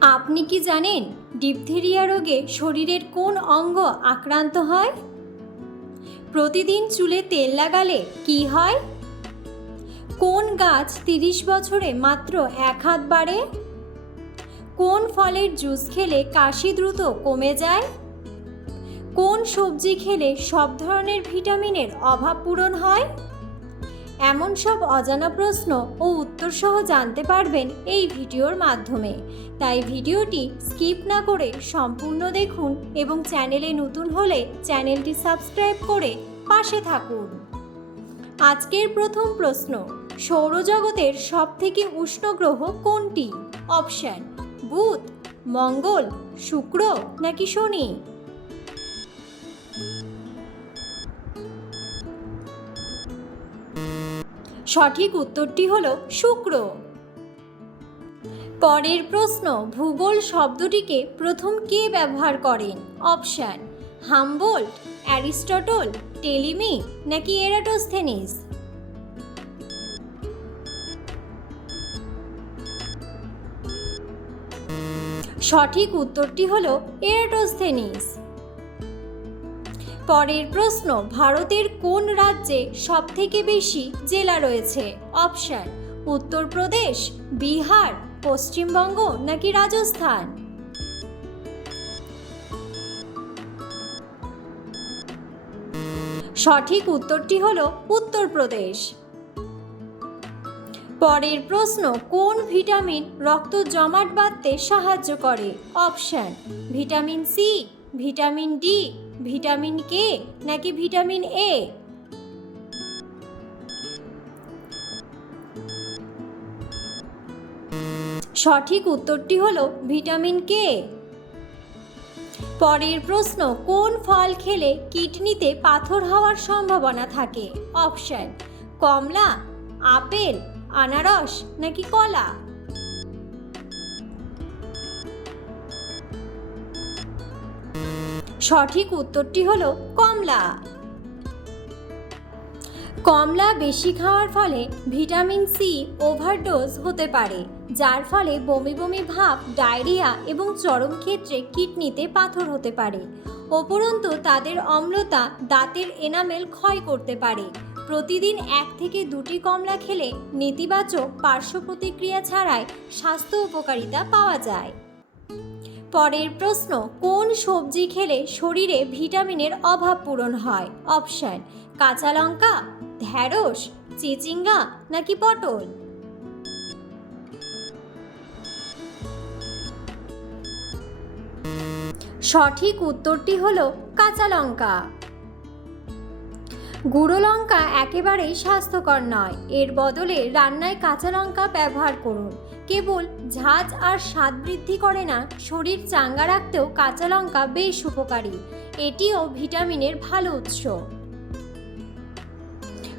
আপনি কি জানেন ডিপথেরিয়া রোগে শরীরের কোন অঙ্গ আক্রান্ত হয়? প্রতিদিন চুলে তেল লাগালে কি হয়? কোন গাছ তিরিশ বছরে মাত্র এক হাত বাড়ে? কোন ফলের জুস খেলে কাশি দ্রুত কমে যায়? কোন সবজি খেলে সব ধরনের ভিটামিনের অভাব পূরণ হয়? এমন সব অজানা প্রশ্ন ও উত্তর সহ জানতে পারবেন এই ভিডিওর মাধ্যমে। তাই ভিডিওটি স্কিপ না করে সম্পূর্ণ দেখুন এবং চ্যানেলে নতুন হলে চ্যানেলটি সাবস্ক্রাইব করে পাশে থাকুন। আজকের প্রথম প্রশ্ন, সৌরজগতের সবথেকে উষ্ণ গ্রহ কোনটি? অপশান, বুধ, মঙ্গল, শুক্র নাকি শনি? সঠিক উত্তরটি হল শুক্র। পরের প্রশ্ন, ভূগোল শব্দটিকে প্রথম কে ব্যবহার করেন? অপশান, হামবোল্ট, অ্যারিস্টটল, টেলিমি, নাকি এরাটোস্থেনিস? সঠিক উত্তরটি হল এরাটোস্থেনিস। পরের প্রশ্ন, ভারতের কোন রাজ্যে সবথেকে বেশি জেলা রয়েছে? অপশন, উত্তরপ্রদেশ, বিহার, পশ্চিমবঙ্গ নাকি রাজস্থান? সঠিক উত্তরটি হল উত্তরপ্রদেশ। পরের প্রশ্ন, কোন ভিটামিন রক্ত জমাট বাঁধতে সাহায্য করে? Option, vitamin C, vitamin D vitamin K নাকি ভিটামিন এ? সঠিক উত্তরটি হল ভিটামিন কে। পরের প্রশ্ন, কোন ফল খেলে কিডনিতে পাথর হওয়ার সম্ভাবনা থাকে? অপশন, কমলা, আপেল, আনারস নাকি কলা? সঠিক উত্তরটি হলো কমলা। কমলা বেশি খাওয়ার ফলে ভিটামিন সি ওভারডোজ হতে পারে, যার ফলে বমি বমি ভাব, ডায়রিয়া এবং চরম ক্ষেত্রে কিডনিতে পাথর হতে পারে। উপরন্তু, তাদের অম্লতা দাঁতের এনামেল ক্ষয় করতে পারে। প্রতিদিন এক থেকে দুটি কমলা খেলে নেতিবাচক পার্শ্ব প্রতিক্রিয়া ছাড়াই স্বাস্থ্য উপকারিতা পাওয়া যায়। পরের প্রশ্ন, কোন সবজি খেলে শরীরে ভিটামিনের অভাব পূরণ হয়? অপশন, কাঁচা লঙ্কা, ঢ্যাঁড়স, চিচিঙ্গা নাকি পটল? সঠিক উত্তরটি হলো কাঁচা লঙ্কা। গুঁড়ো লঙ্কা একেবারেই স্বাস্থ্যকর নয়। এর বদলে রান্নায় কাঁচা লঙ্কা ব্যবহার করুন। কেবল ঝাঁজ আর স্বাদ বৃদ্ধি করে না, শরীর চাঙ্গা রাখতেও কাঁচা লঙ্কা বেশ উপকারী। এটিও ভিটামিনের ভালো উৎস।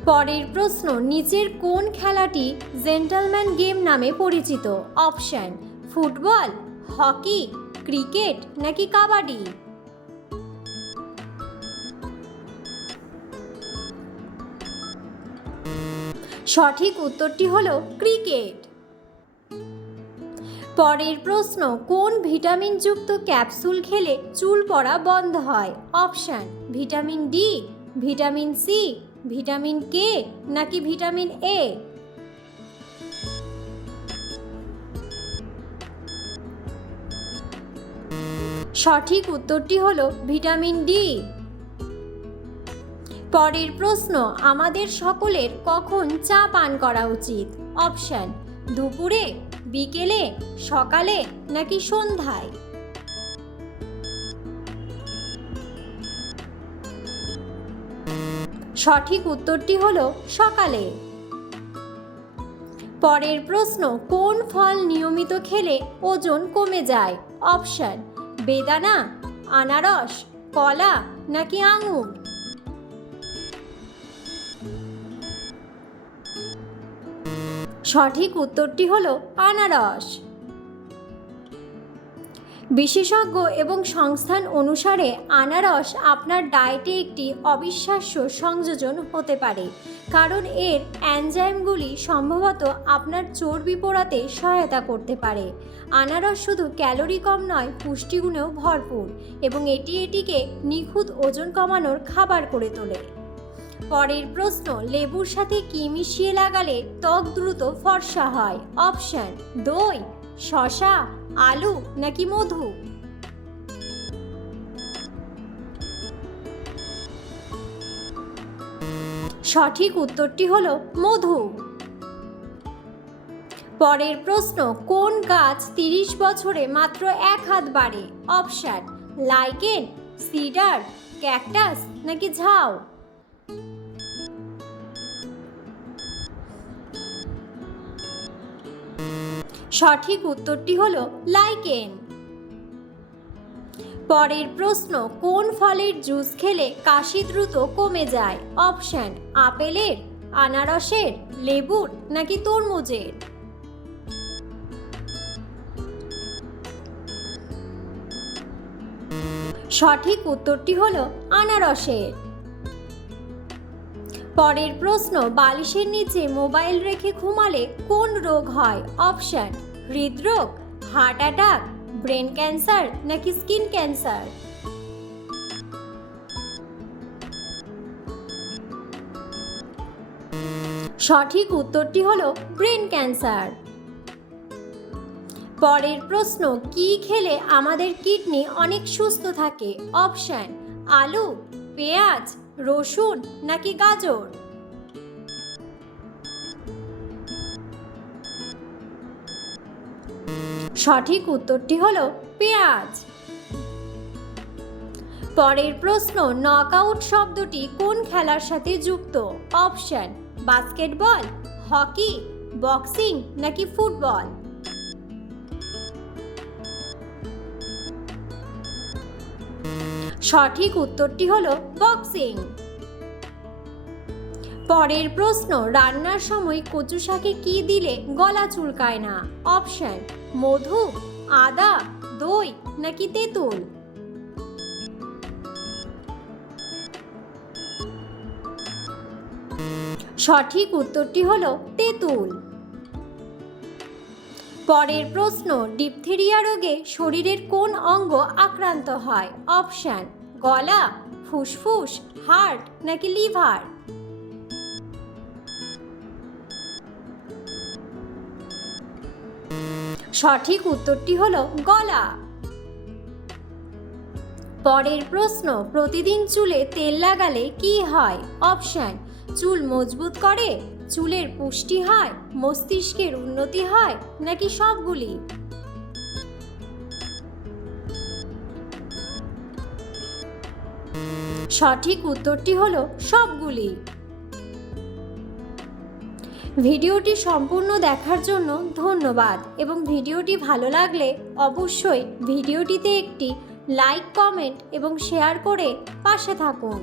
পরের প্রশ্ন, নিচের কোন খেলাটি জেন্টালম্যান গেম নামে পরিচিত? অপশন, ফুটবল, হকি, ক্রিকেট নাকি কাবাডি? সঠিক উত্তরটি হলো ক্রিকেট। পরের প্রশ্ন, কোন ভিটামিনযুক্ত ক্যাপসুল খেলে চুল পড়া বন্ধ হয়? Option, vitamin D, vitamin C, vitamin K নাকি ভিটামিন এ? সঠিক উত্তরটি হলো ভিটামিন ডি। পরের প্রশ্ন, আমাদের সকলের কখন চা পান করা উচিত? অপশন, দুপুরে, বিকেলে, সকালে নাকি সন্ধ্যায়? সঠিক উত্তরটি হলো সকালে। পরের প্রশ্ন, কোন ফল নিয়মিত খেলে ওজন কমে যায়? অপশন, বেদানা, আনারস, কলা নাকি আঙুর? সঠিক উত্তরটি হল আনারস। বিশেষজ্ঞ এবং সংস্থান অনুসারে আনারস আপনার ডায়েটে একটি অবিশ্বাস্য সংযোজন হতে পারে, কারণ এর অ্যানজাইমগুলি সম্ভবত আপনার চর্বি পোড়াতে সহায়তা করতে পারে। আনারস শুধু ক্যালোরি কম নয়, পুষ্টিগুণেও ভরপুর এবং এটি এটিকে নিখুঁত ওজন কমানোর খাবার করে তোলে। পরের প্রশ্ন, লেবুর সাথে কি মিশিয়ে লাগালে ত্বক দ্রুত ফর্সা হয়? অপশন, দই শশা আলু নাকি মধু? সঠিক উত্তরটি হলো মধু। পরের প্রশ্ন, কোন গাছ তিরিশ বছরে মাত্র এক হাত বাড়ে? অপশন, লাইকেন, সিডার, ক্যাকটাস নাকি ঝাউ? সঠিক উত্তরটি হলো লাইকেন পরের প্রশ্ন, কোন ফলের জুস খেলে কাশি দ্রুত কমে যায়? অপশন আপেলের, আনারসের, লেবুর নাকি তরমুজের? সঠিক উত্তরটি হলো আনারসের। পরের প্রশ্ন, বালিশের নিচে মোবাইল রেখে ঘুমালে কোন রোগ হয়? অপশন, হৃদরোগ, হার্ট অ্যাটাক, ব্রেন ক্যান্সার নাকি স্কিন ক্যান্সার? সঠিক উত্তরটি হলো ব্রেন ক্যান্সার। পরের প্রশ্ন, কি খেলে আমাদের কিডনি অনেক সুস্থ থাকে? অপশন, আলু, পেঁয়াজ রসুন নাকি গাজর? সঠিক উত্তরটি হলো পেঁয়াজ। পরের প্রশ্ন নকআউট শব্দটি কোন খেলার সাথে যুক্ত? অপশন, বাস্কেটবল, হকি, বক্সিং নাকি ফুটবল? সঠিক উত্তরটি হলো বক্সিং। পরের প্রশ্ন, রান্নার সময় কচু শাকে কি দিলে গলা চুলকায় না? অপশন, মধু, আদা, দই নাকি তেঁতুল? সঠিক উত্তরটি হলো তেঁতুল। পরের প্রশ্ন ডিপথেরিয়া রোগে শরীরের কোন অঙ্গ আক্রান্ত হয়? অপশান গলা, ফুসফুস হার্ট নাকি লিভার সঠিক উত্তরটি হল গলা। পরের প্রশ্ন, প্রতিদিন চুলে তেল লাগালে কি হয়? অপশান চুল মজবুত করে চুলের পুষ্টি হয়, মস্তিষ্কের উন্নতি হয়, নাকি সবগুলি? সঠিক উত্তরটি হলো সবগুলি। ভিডিওটি সম্পূর্ণ দেখার জন্য ধন্যবাদ এবং ভিডিওটি ভালো লাগলে অবশ্যই ভিডিওটিতে একটি লাইক, কমেন্ট এবং শেয়ার করে পাশে থাকুন।